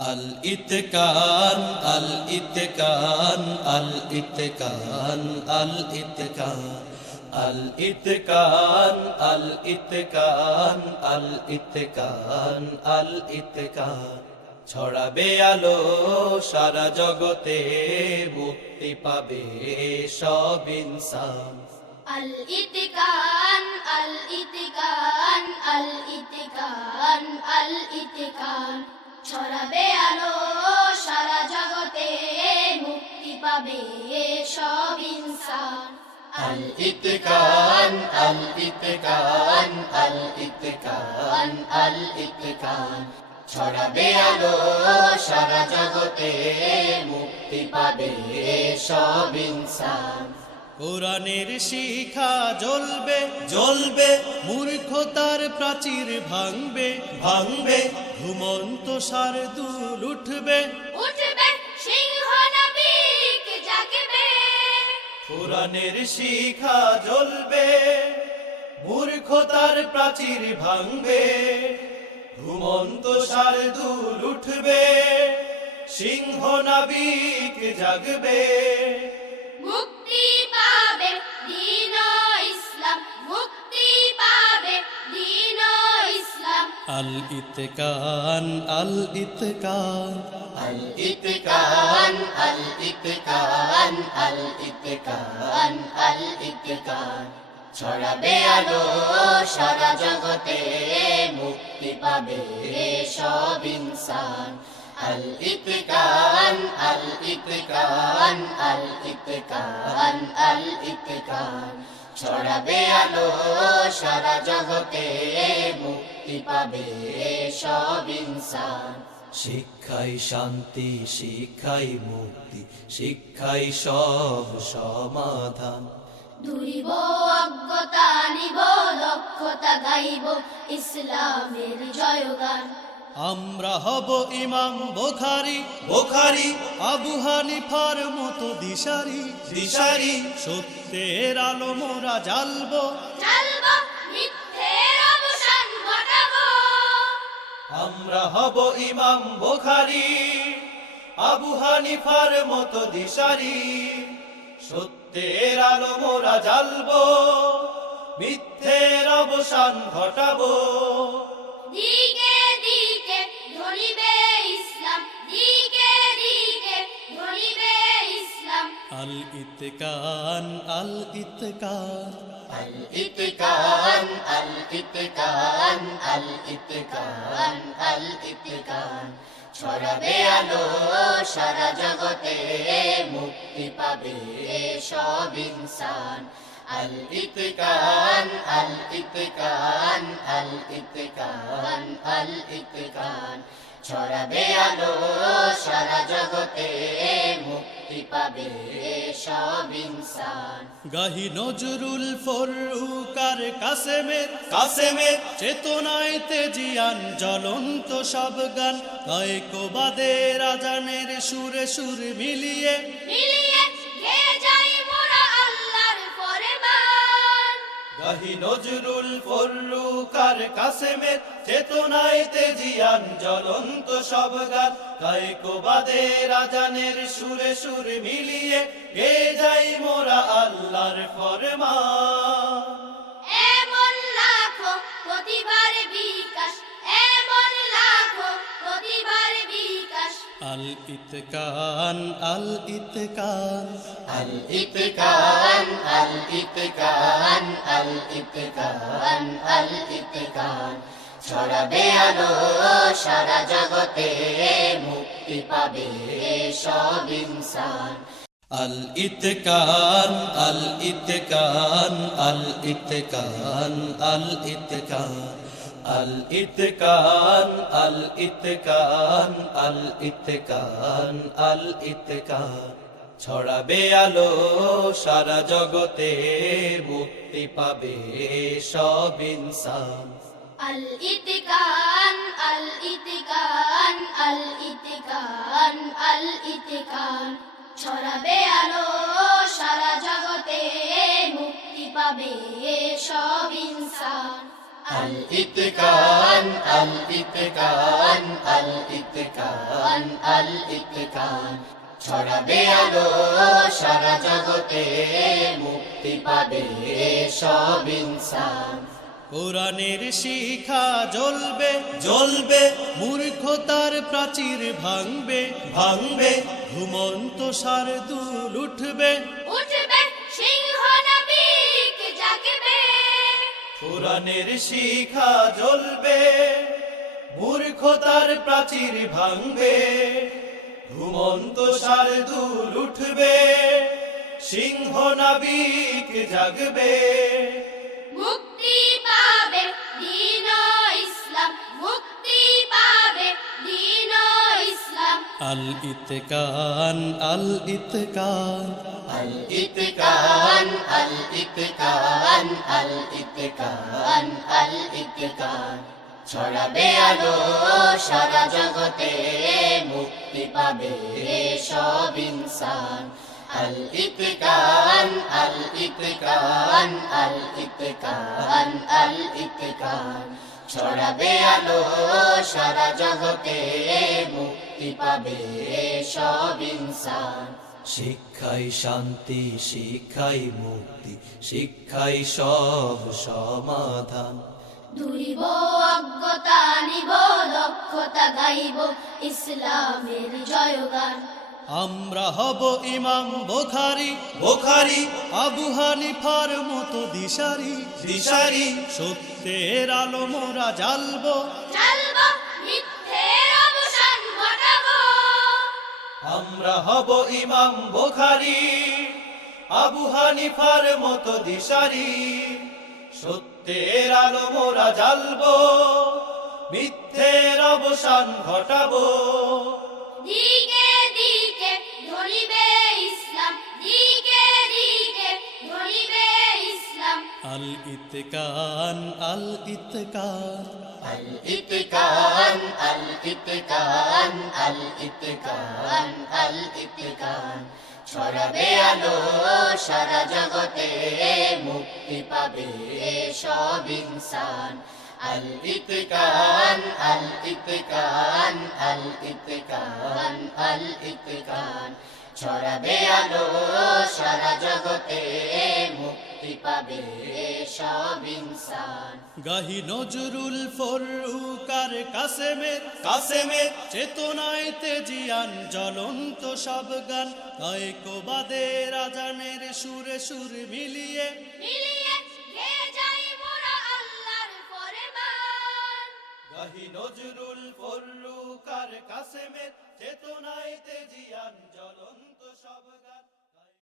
আল ইতকান আল ইতকান আল ইতকান আল ইতকান আল ইতকান আল ইতকান আল ইতকান আল ইতকান ছড়াবে আলো সারা জগতে মুক্তি পাবে সব ইনসান আল ইতকান আল ইতকান আল ইতকান আল ইতকান ছড়াবে আলো সারা জগতে মুক্তি পাবে সব ইনসান আল ইতকান আল ইতকান আল ইতকান আল ইতকান ছড়াবে আলো সারা জগতে মুক্তি পাবে সব ইনসান কোরআনের শিখা জ্বলবে জ্বলবে মূর্খতার প্রাচীর ভাঙবে ভাঙবে ঘুমন্ত শারদুল উঠবে উঠবে সিংহ নাবিক জাগবে কোরআনের শিখা জ্বলবে মূর্খতার প্রাচীর ভাঙবে ঘুমন্ত শারদুল উঠবে সিংহ নাবিক জাগবে মুক্তি পাবে দ্বীন ইসলাম মুক্তি পাবে দ্বীন ইসলাম আল ইতকান আল ইতকান আল ইতকান আল ইতকান আল ইতকান আল ইতকান ছড়াবে আলো সারা জগতে মুক্তি পাবে সব ইনসান আল ইতকান আল ইতকান আল ইতকান আল ইতকান ছড়াবে আলো সারা জগতে মুক্তি পাবে সব ইনসান শিক্ষাই শান্তি শিক্ষাই মুক্তি শিক্ষাই সব সমাধান দূরিব অজ্ঞতা নিব দক্ষতা গাইব ইসলামের জয়গান আমরা হব ইমাম বুখারী বুখারী আবু হানিফার মতো দিশারি দিশারি সত্যের আলো মোরা জ্বালবো জ্বালবো মিথ্যের অবসান ঘটাবো আমরা হব ইমাম বুখারী আবু হানিফার মতো দিশারি সত্যের আলো মোরা জ্বালবো মিথ্যের অবসান ঘটাবো দিকে দিকে ধরিবে ইসলাম দিকে দিকে ধরিবে ইসলাম আল ইতকান আল ইতকান আল ইতকান আল ইতকান আল ইতকান আল ইতকান ছড়াবে আলো সারা জগতে মুক্তি পাবে সব ইনসান আল ইতকান আল ইতকান আল ইতকান আল ইতকান ছড়াবে আলো সারা জগতে মুক্তি পাবে সব ইনসান গাহি নজরুল ফরুকার কাসেমের চেতনায় তেজিয়ান জ্বলন্ত সব গান কায়কোবাদের আজানের সুরে সুর মিলিয়ে মিলিয়ে গেয়ে যাই মোরা আল্লাহর ফরমান গাহি নজরুল ফরুকার কাসেমের চেতনায় তেজিয়ান জ্বলন্ত সব গান কায়কোবাদের আজানের সুরে সুর মিলিয়ে গে যাই মোরা আল্লাহর ফরমান এমন লাখো প্রতিবার বিকাশ এমন লাখো প্রতিবার বিকাশ আল ইতকান আল ইতকান আল ইতকান আল ইতকান আল ইতকান আল ইতকান ছড়াবে আলো সারা জগতে মুক্তি পাবে সব ইনসান আল ইতকান আল ইতকান আল ইতকান আল ইতকান আল ইতকান আল ইতকান আল ইতকান আল ইতকান ছড়াবে আলো সারা জগতে মুক্তি পাবে সব ইনসান আল ইতকান আল ইতকান আল ইতকান আল ইতকান ছড়াবে আলো সারা জগতে মুক্তি পাবে সব ইনসান আল ইতকান আল ইতকান আল ইতকান আল ইতকান ছড়াবে আলো সারা জগতে মুক্তি পাবে সব ইনসান কোরআনের শিখা জ্বলবে জ্বলবে মূর্খতার প্রাচীর ভাঙবে ভাঙবে ঘুমন্ত শারদুল উঠবে উঠবে সিংহ নাবিক জাগবে কোরআনের শিখা জ্বলবে মূর্খতার প্রাচীর ভাঙবে ঘুমন্ত শারদুল উঠবে সিংহ নাবিক জাগবে মুক্তি পাবে দ্বীন ইসলাম মুক্তি পাবে দ্বীন ইসলাম আল ইতকান আল ইতকান আল ইতকান আল ইতকান আল ইতকান আল ইতকান ছড়াবে আলো সারা জগতে মুক্তি পাবে সব ইনসান আল ইতকান আল ইতকান আল ইতকান আল ইতকান ছড়াবে আলো সারা জগতে মুক্তি পাবে সব ইনসান শিক্ষাই শান্তি শিক্ষাই মুক্তি শিক্ষাই সব সমাধান ধরিব অজ্ঞতা নিব দক্ষতা গাইব ইসলামের জয়গান আমরা হব ইমাম বুখারী বুখারী আবু হানিফার মতো দিশারি দিশারি সত্যের আলো মোরা জ্বালবো চলব মিথ্যের অবসান ঘটাবো আমরা হব ইমাম বুখারী আবু হানিফার মতো দিশারি সত্যের আলো মোরা জ্বালবো মিথ্যের অবসান ঘটাবো দিকে দিকে ধরিবে ইসলাম দিকে দিকে ধরিবে ইসলাম আল ইতকান আল ইতকান আল ইতকান আল ইতকান আল ইতকান আল ইতকান ছড়াবে আলো সারা জগতে মুক্তি পাবে সব ইনসান আল ইতকান আল ইতকান আল ইতকান আল ইতকান ছড়াবে আলো সারা জগতে মুক্তি পাবে সব ইনসান গাহি নজরুল ফরুকার কাসেমের কাসেমের চেতনায় তেজিয়ান জ্বলন্ত সব গান কায়কোবাদের আজানের সুরে সুর মিলিয়ে মিলিয়ে গে যাই মোরা আল্লাহর ফরমান গাহি নজরুল ফরুকার কাসেমের